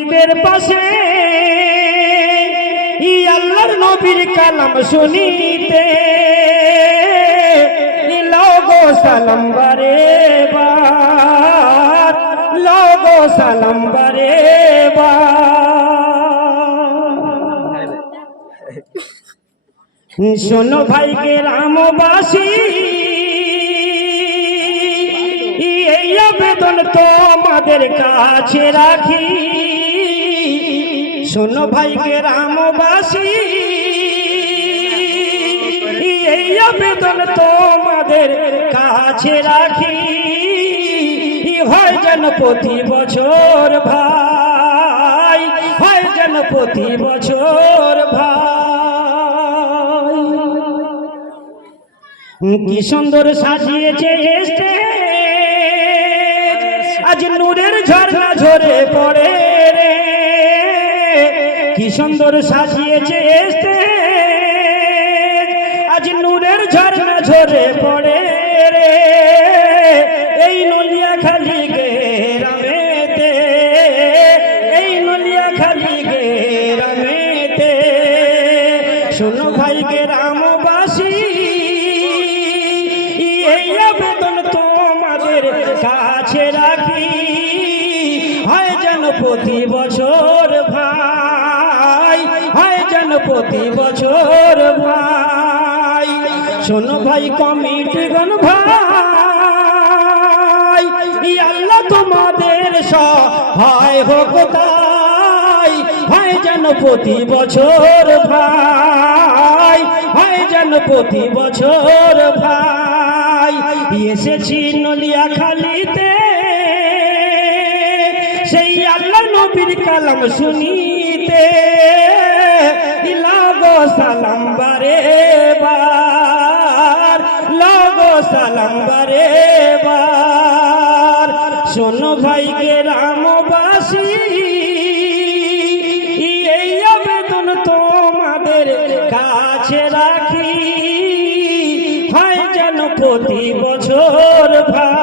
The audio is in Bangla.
মসজিদের পাশে আল্লাহর নবীর কালাম শুনিতে লগো সালাম বারে বার, লগো সালাম বারে বার। শোনো ভাইকে রামবাসী, এই আবেদন তোমাদের কাছে রাখি। শোনো ভাইকে রামবাসী, এই আবেদন তোমাদের কাছে রাখি। হয় যেন প্রতি বছর ভাই, হয় যেন প্রতি বছর ভাই। কি সুন্দর সাজিয়েছে স্টেজ, আজ নূরের ঝর্ণা ঝরে পড়ে রে। কি সুন্দর সাজিয়েছে স্টেজ, আজ নূরের ঝর্ণা ঝরে পড়ে রে। এই নলিয়াখালী গ্রামেতে, এই নলিয়াখালী গ্রামেতে। শোনো ভাই গ্রামবাসী, এই আবেদন তোমাদের কাছে রাখি। হয় যেন প্রতি বছর ভাই, হয় যেন প্রতি বছর ভাই। শোনো ভাই কমিটিগণ ভাই, আল্লাহ তোমাদের সহায় হোক তাই। হয় যেন প্রতি বছর ভাই, হয় যেন প্রতি বছর ভাই। এসেছি নলিয়াখালীতে সেই আল্লাহ নবীর কালাম শুনিতে। লগো সালাম বারে বার, লগো সালাম বারে বার। শোনো ভাই গ্রামবাসী, এই আবেদন তোমাদের কাছে রাখি। হয় যেন প্রতি বছর ভাই।